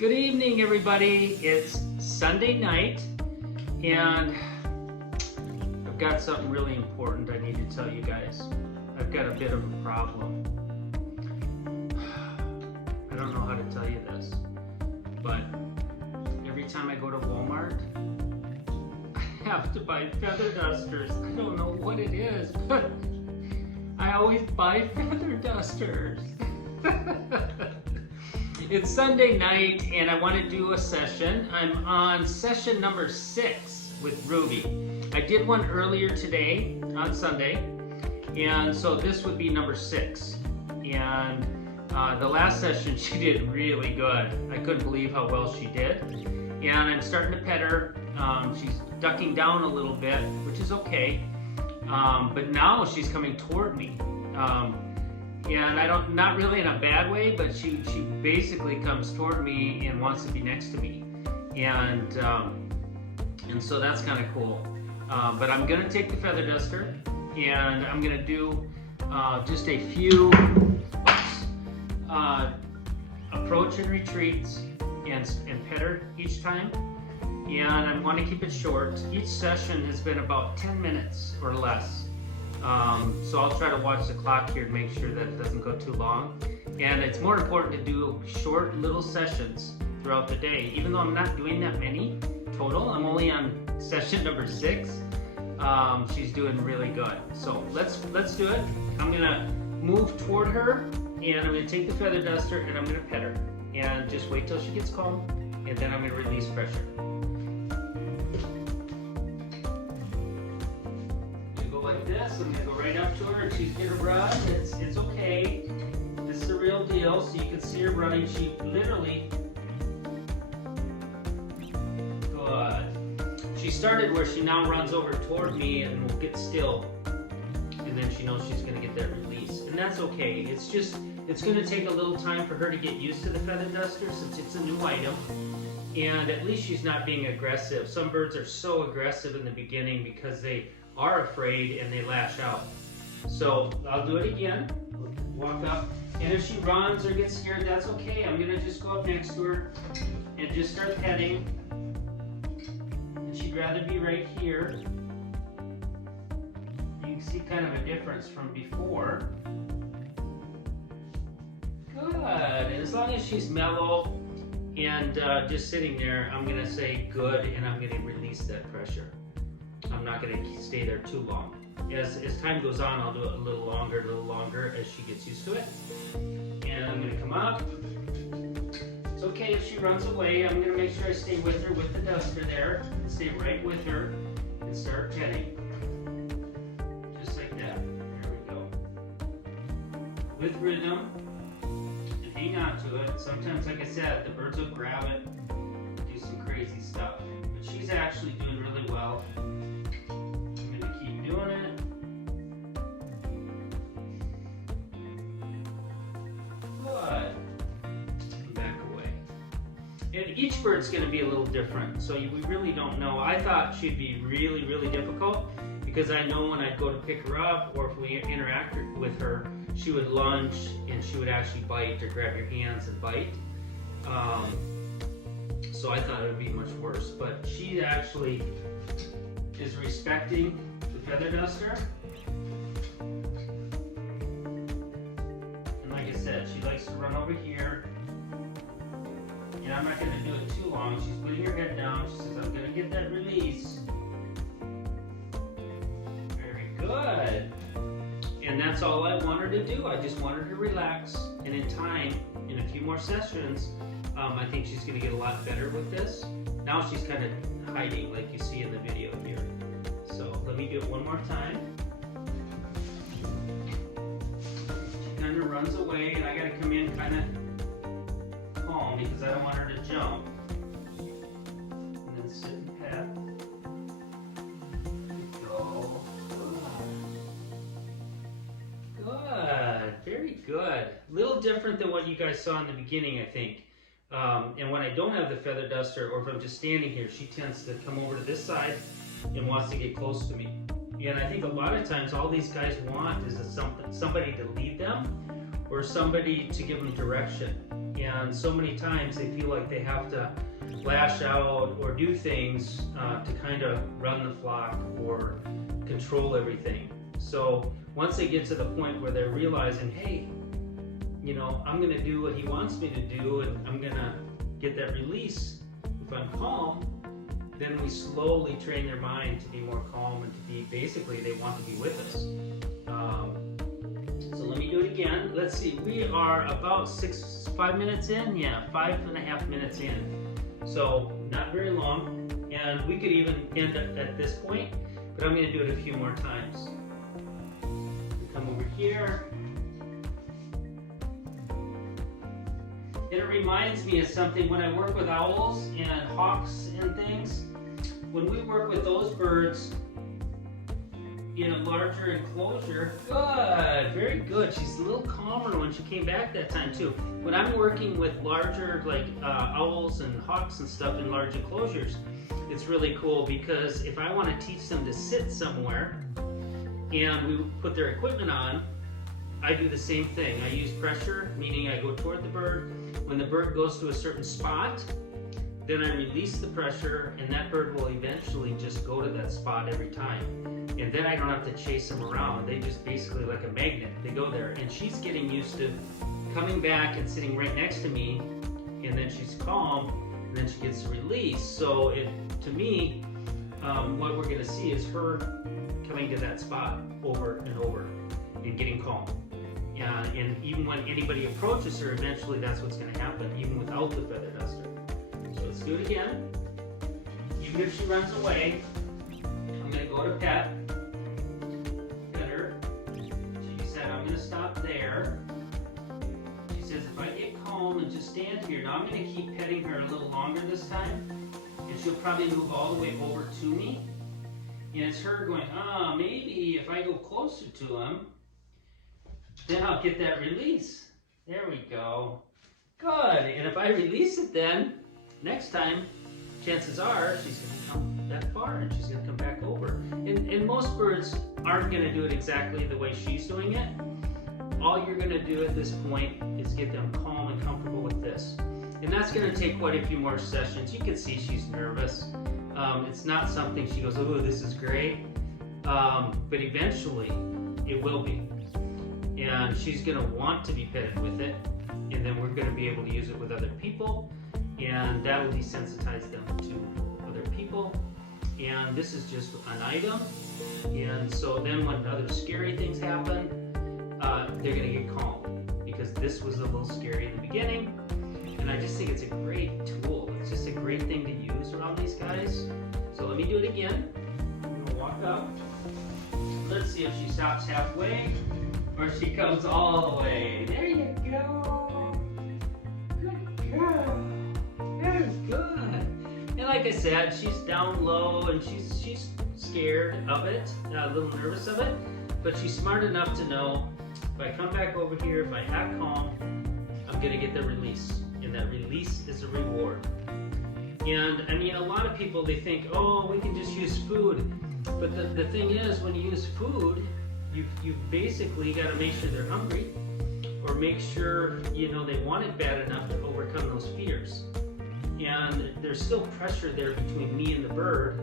Good evening, everybody. It's Sunday night, and I've got something really important I need to tell you guys. I've got a bit of a problem. I don't know how to tell you this, but every time I go to Walmart, I have to buy feather dusters. I don't know what it is, but I always buy feather dusters. It's Sunday night and I want to do a session. I'm on session number 6 with Ruby. I did one earlier today on Sunday, and so this would be number 6. And the last session she did really good. I couldn't believe how well she did. And I'm starting to pet her. She's ducking down a little bit, which is okay. But now she's coming toward me. And not really in a bad way, but she basically comes toward me and wants to be next to me, and so that's kind of cool. But I'm gonna take the feather duster and I'm gonna do just a few approach and retreats and pet her each time, and I want to keep it short. Each session has been about 10 minutes or less. So I'll try to watch the clock here and make sure that it doesn't go too long. And it's more important to do short little sessions throughout the day. Even though I'm not doing that many total, I'm only on session number 6. She's doing really good. So let's do it. I'm gonna move toward her and I'm gonna take the feather duster and I'm gonna pet her. And just wait till she gets calm, and then I'm gonna release pressure. Like this, I'm gonna go right up to her and she's gonna run. It's okay. This is the real deal. So you can see her running. She literally good. She started where she now runs over toward me and will get still, and then she knows she's gonna get that release, and that's okay. It's gonna take a little time for her to get used to the feather duster since it's a new item. And at least she's not being aggressive. Some birds are so aggressive in the beginning because they are afraid and they lash out. So I'll do it again. Walk up, and if she runs or gets scared, that's okay. I'm gonna just go up next to her and just start petting. And she'd rather be right here. You can see kind of a difference from before. Good. And as long as she's mellow and just sitting there, I'm gonna say good, and I'm gonna release that pressure. I'm not going to stay there too long. As time goes on, I'll do it a little longer as she gets used to it. And I'm going to come up. It's okay if she runs away. I'm going to make sure I stay with her with the duster there, and stay right with her and start petting. Just like that. There we go. With rhythm, and hang on to it. Sometimes, like I said, the birds will grab it and do some crazy stuff. But she's actually doing really well. Doing it. Good. Back away. And each bird's going to be a little different, so we really don't know. I thought she'd be really, really difficult because I know when I'd go to pick her up, or if we interacted with her, she would lunge and she would actually bite or grab your hands and bite. So I thought it would be much worse, but she actually is respecting the feather duster. And like I said, she likes to run over here. And I'm not going to do it too long. She's putting her head down. She says, I'm going to get that release. Very good. And that's all I want her to do. I just want her to relax. And in time, in a few more sessions, I think she's going to get a lot better with this. Now she's kind of hiding like you see in the video here. So let me do it one more time. She kind of runs away, and I got to come in kind of calm because I don't want her to jump. And then sit and pat. Go. Good. Very good. A little different than what you guys saw in the beginning, I think. And when I don't have the feather duster, or if I'm just standing here, she tends to come over to this side and wants to get close to me. And I think a lot of times all these guys want is somebody to lead them, or somebody to give them direction. And so many times they feel like they have to lash out or do things to kind of run the flock or control everything. So once they get to the point where they're realizing, hey, you know, I'm going to do what he wants me to do, and I'm going to get that release if I'm calm, then we slowly train their mind to be more calm and to be, basically, they want to be with us. So let me do it again. Let's see, we are about 5 minutes in? Yeah, 5.5 minutes in. So not very long, and we could even end at this point, but I'm going to do it a few more times. Come over here. And it reminds me of something when I work with owls and hawks and things. When we work with those birds in a larger enclosure, good, very good. She's a little calmer when she came back that time too. When I'm working with larger, like owls and hawks and stuff in large enclosures, it's really cool because if I want to teach them to sit somewhere and we put their equipment on, I do the same thing. I use pressure, meaning I go toward the bird. When the bird goes to a certain spot, then I release the pressure, and that bird will eventually just go to that spot every time. And then I don't have to chase them around. They just basically, like a magnet, they go there. And she's getting used to coming back and sitting right next to me, and then she's calm, and then she gets released. So to me, what we're gonna see is her coming to that spot over and over and getting calm. And even when anybody approaches her, eventually that's what's going to happen, even without the feather duster. So let's do it again. Even if she runs away, I'm going to go to pet her. She said, I'm going to stop there. She says, if I get calm and just stand here, now I'm going to keep petting her a little longer this time, and she'll probably move all the way over to me. And it's her going, maybe if I go closer to him, then I'll get that release. There we go. Good. And if I release it then, next time, chances are she's going to come that far and she's going to come back over. And most birds aren't going to do it exactly the way she's doing it. All you're going to do at this point is get them calm and comfortable with this. And that's going to take quite a few more sessions. You can see she's nervous. It's not something she goes, oh, this is great. But eventually, it will be. And she's going to want to be petted with it, and then we're going to be able to use it with other people, and that will desensitize them to other people. And this is just an item, and so then when other scary things happen, they're going to get calm, because this was a little scary in the beginning. And I just think it's a great tool. It's just a great thing to use around these guys. So let me do it again. I'm going to walk up. Let's see if she stops halfway. Or she comes all the way. There you go. Good girl. Very good. And like I said, she's down low and she's scared of it, a little nervous of it, but she's smart enough to know if I come back over here, if I act calm, I'm gonna get the release. And that release is a reward. And I mean, a lot of people, they think, oh, we can just use food. But the thing is, when you use food, you've basically got to make sure they're hungry, or make sure, you know, they want it bad enough to overcome those fears. And there's still pressure there between me and the bird,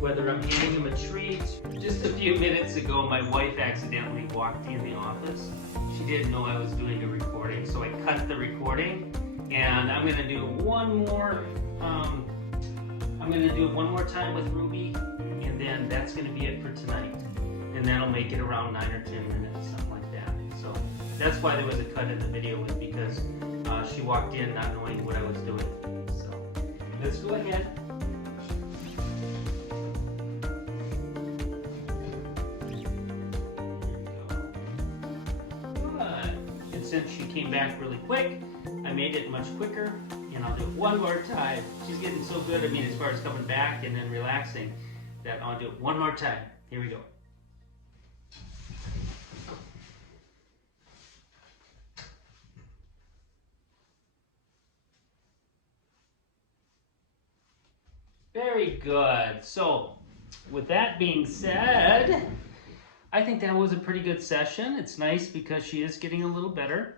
whether I'm handing them a treat. Just a few minutes ago, my wife accidentally walked in the office. She didn't know I was doing a recording, so I cut the recording, and I'm going to do one more. I'm going to do it one more time with Ruby, and then that's going to be it for tonight. And that'll make it around 9 or 10 minutes, something like that. So that's why there was a cut in the video, was because she walked in not knowing what I was doing. So let's go ahead. Good. And since she came back really quick, I made it much quicker, and I'll do it one more time. She's getting so good, I mean, as far as coming back and then relaxing, that I'll do it one more time. Here we go. Very good. So, with that being said, I think that was a pretty good session. It's nice because she is getting a little better.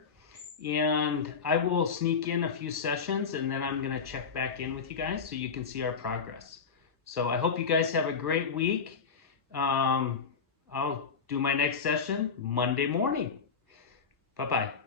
And I will sneak in a few sessions and then I'm going to check back in with you guys so you can see our progress. So I hope you guys have a great week. I'll do my next session Monday morning. Bye-bye.